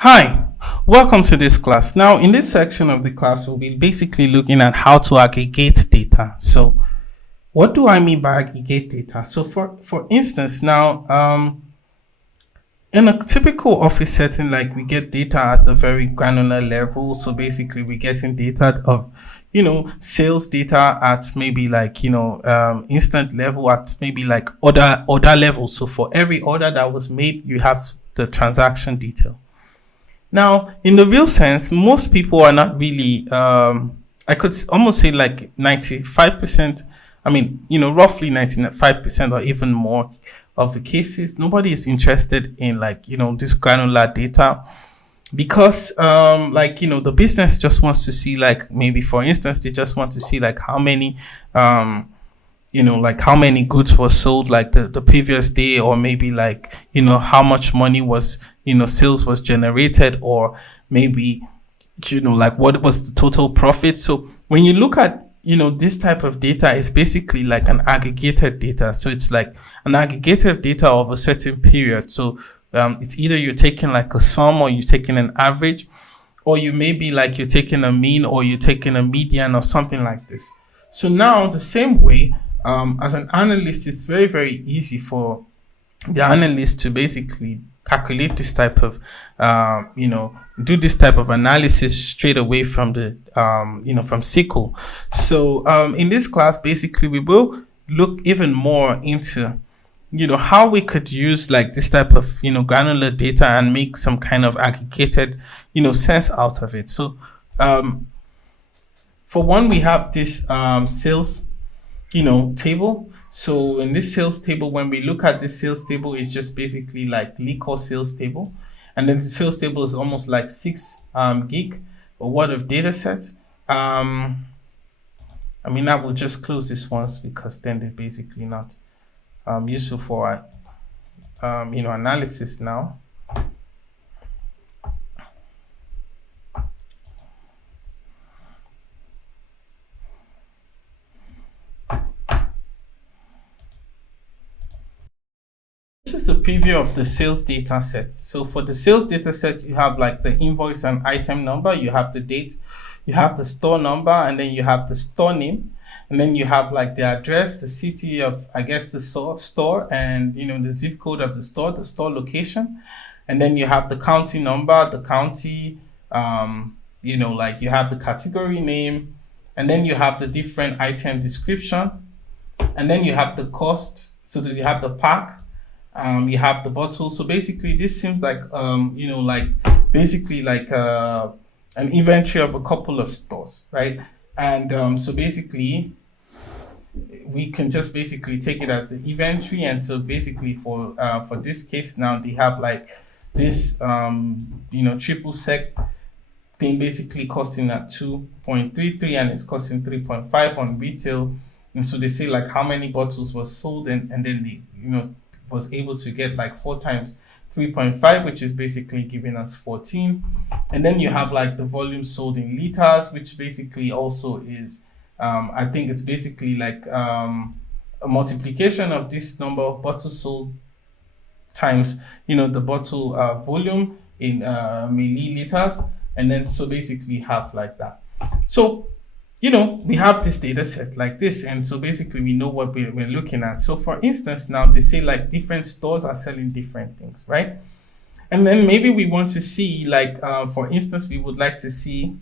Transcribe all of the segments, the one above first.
Hi, welcome to this class. Now, in this section of the class, we'll be basically looking at how to aggregate data. So, what do I mean by aggregate data? So, for instance, now, in a typical office setting, like we get data at the very granular level. So, basically, we're getting data of, sales data at maybe like instant level at maybe like order level. So, for every order that was made, you have the transaction detail. Now, in the real sense, most people are not really, I could almost say like 95%, roughly 95% or even more of the cases, nobody is interested in like, this granular data because, the business just wants to see like, maybe for instance, they just want to see like how many, like how many goods was sold like the previous day, or maybe like how much money was sales was generated, or maybe like what was the total profit. So when you look at this type of data, is basically like an aggregated data. So it's like an aggregated data of a certain period. So it's either you're taking like a sum, or you're taking an average, or you maybe like you're taking a mean, or you're taking a median, or something like this. So now the same way, as an analyst, it's very, very easy for the analyst to basically calculate this type of, do this type of analysis straight away from the, from SQL. So in this class, basically, we will look even more into, how we could use like this type of, granular data and make some kind of aggregated, sense out of it. So for one, we have this sales table. So in this sales table, when we look at this sales table, it's just basically like liquor sales table. And then the sales table is almost like 6 gig or worth of data set. I will just close this once, because then they're basically not useful for analysis now. This is the preview of the sales data set. So for the sales data set, you have like the invoice and item number, you have the date, you have the store number, and then you have the store name, and then you have like the address, the city of, I guess, the store, and the zip code of the store location, and then you have the county number, the county, like you have the category name, and then you have the different item description, and then you have the cost. So that you have the pack. You have the bottle. So basically, this seems like basically like an inventory of a couple of stores, right? And so basically, we can just basically take it as the inventory. And so basically, for this case now, they have like this triple sec thing basically costing at 2.33, and it's costing 3.5 on retail. And so they say like how many bottles was sold, and then they was able to get like 4 times 3.5, which is basically giving us 14. And then you have like the volume sold in liters, which basically also is I think it's basically like a multiplication of this number of bottles sold times the bottle volume in milliliters, and then so basically have like that. So we have this data set like this, and so basically we know what we're looking at. So for instance, now they say like different stores are selling different things, right? And then maybe we want to see like, for instance, we would like to see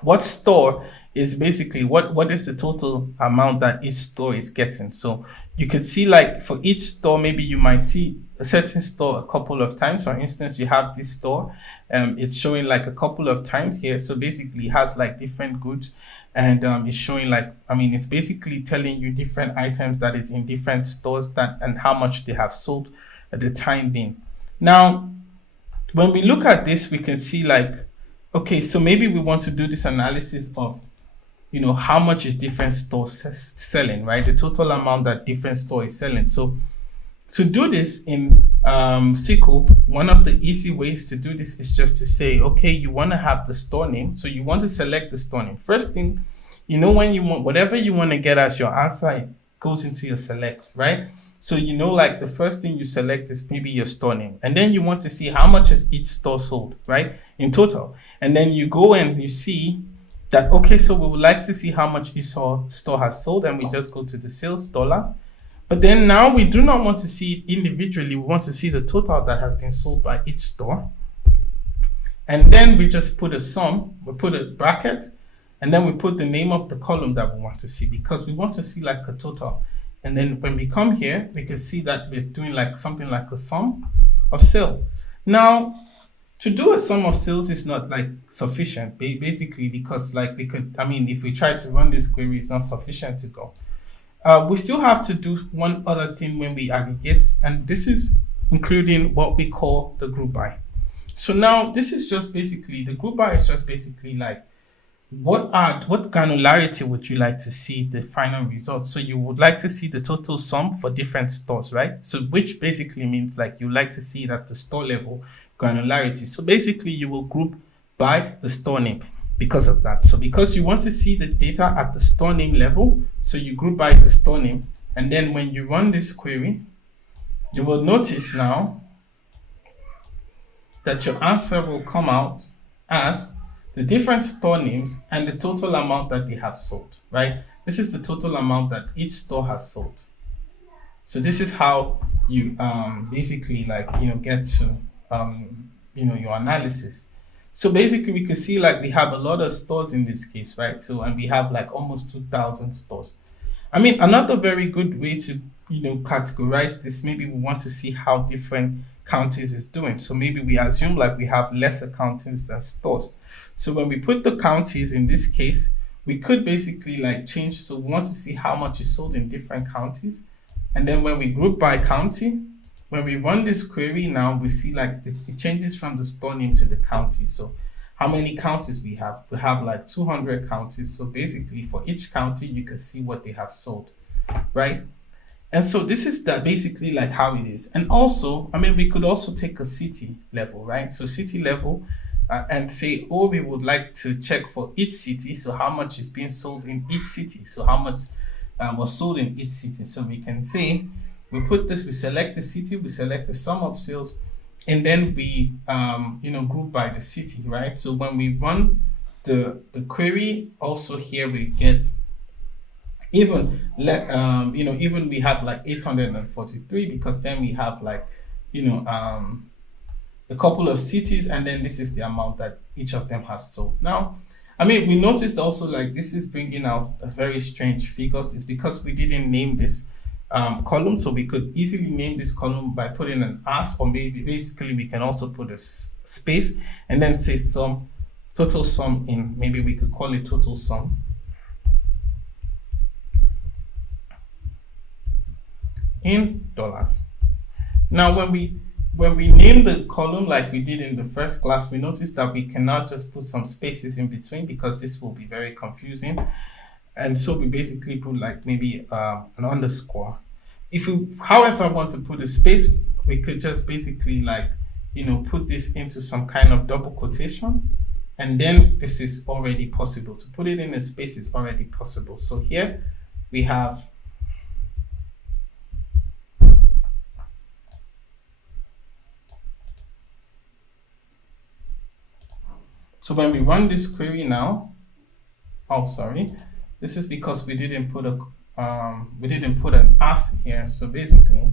what store is basically what is the total amount that each store is getting. So you could see like for each store, maybe you might see a certain store a couple of times. For instance, you have this store, it's showing like a couple of times here. So basically it has like different goods, and it's showing like, it's basically telling you different items that is in different stores that and how much they have sold at the time being. Now, when we look at this, we can see like, okay, so maybe we want to do this analysis of how much is different stores selling, right? The total amount that different store is selling. So to do this in SQL, one of the easy ways to do this is just to say, okay, you want to have the store name. So you want to select the store name. First thing, when you want, whatever you want to get as your answer, it goes into your select, right? So like the first thing you select is maybe your store name, and then you want to see how much is each store sold, right, in total. And then you go and you see that, okay, so we would like to see how much each store has sold, and we just go to the sales dollars. But then now we do not want to see it individually. We want to see the total that has been sold by each store. And then we just put a sum, we put a bracket, and then we put the name of the column that we want to see, because we want to see like a total. And then when we come here, we can see that we're doing like something like a sum of sale. Now, to do a sum of sales is not like sufficient, basically, because like if we try to run this query, it's not sufficient to go. We still have to do one other thing when we aggregate, and this is including what we call the group by. So now this is just basically, the group by is just basically like, what granularity would you like to see the final result? So you would like to see the total sum for different stores, right? So which basically means like you like to see it at the store level granularity. So basically you will group by the store name because of that. So because you want to see the data at the store name level, so you group by the store name. And then when you run this query, you will notice now that your answer will come out as the different store names and the total amount that they have sold, right? This is the total amount that each store has sold. So this is how you basically get to your analysis. So basically we can see like we have a lot of stores in this case, right? So, and we have like almost 2,000 stores. Another very good way to categorize this, maybe we want to see how different counties is doing. So maybe we assume like we have lesser counties than stores. So when we put the counties in this case, we could basically like change. So we want to see how much is sold in different counties. And then when we group by county, when we run this query now, we see like it changes from the store name to the county. So how many counties we have? We have like 200 counties. So basically for each county, you can see what they have sold, right? And so this is that basically like how it is. And also, we could also take a city level, right? So city level and say, oh, we would like to check for each city. So how much is being sold in each city? So how much was sold in each city? So we can say, we put this, we select the city, we select the sum of sales, and then we, group by the city, right? So when we run the query, also here we get even we have like 843, because then we have like a couple of cities, and then this is the amount that each of them has sold. Now we noticed also like this is bringing out a very strange figures. It's because we didn't name this column. So we could easily name this column by putting an as, or maybe basically we can also put a space and then say total sum in, maybe we could call it total sum in dollars. Now when we name the column like we did in the first class, we noticed that we cannot just put some spaces in between, because this will be very confusing. And so we basically put like maybe an underscore. If we, however, want to put a space, we could just basically like, put this into some kind of double quotation. And then this is already possible. To put it in a space is already possible. So here we have so when we run this query now, this is because we didn't put an as here. So basically,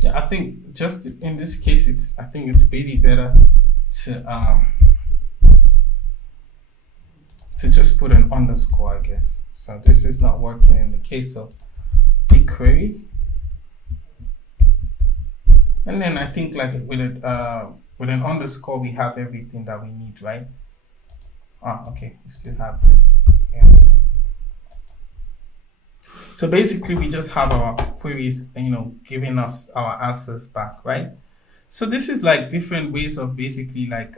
yeah, I think just in this case, I think it's really better to just put an underscore, I guess. So this is not working in the case of Bigquery. And then I think like with an underscore, we have everything that we need, right? Okay, we still have this here. So basically, we just have our queries, giving us our answers back, right? So this is like different ways of basically like,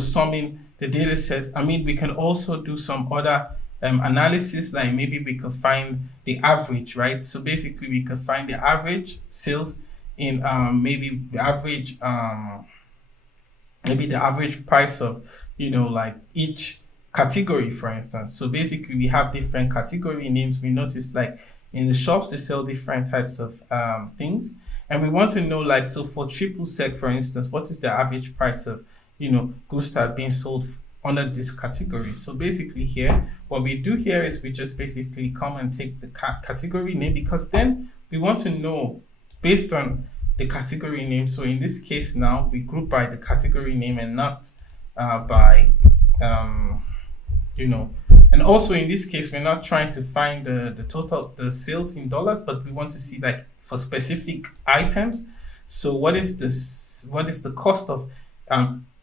summing the data set. We can also do some other analysis, like maybe we could find the average, right? So basically, we could find the average sales in maybe the average price of like each category, for instance. So basically we have different category names. We notice like in the shops they sell different types of things, and we want to know like, so for triple sec, for instance, what is the average price of goods that are being sold under this category. So basically here what we do here is we just basically come and take the category name, because then we want to know based on the category name. So in this case now we group by the category name and not by and also in this case we're not trying to find the total, the sales in dollars, but we want to see like for specific items. So what is the cost of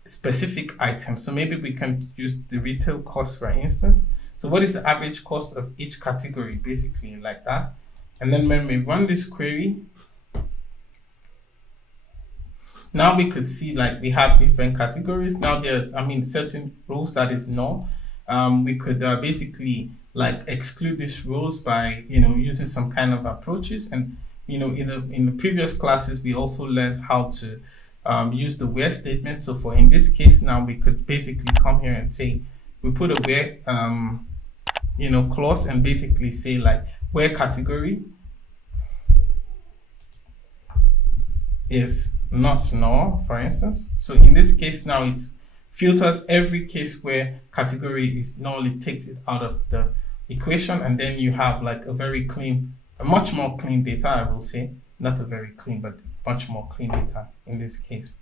specific items? So maybe we can use the retail cost, for instance. So what is the average cost of each category, basically like that. And then when we run this query, now we could see like we have different categories. Now there are, certain rows that is null. We could basically like exclude these rows by using some kind of approaches. And in the previous classes we also learned how to use the where statement. So for in this case now we could basically come here and say we put a where clause and basically say like where category is not null, for instance. So in this case now it filters every case where category is null, it takes it out of the equation, and then you have like a much more clean data, I will say. Not a very clean, but much more clean data in this case.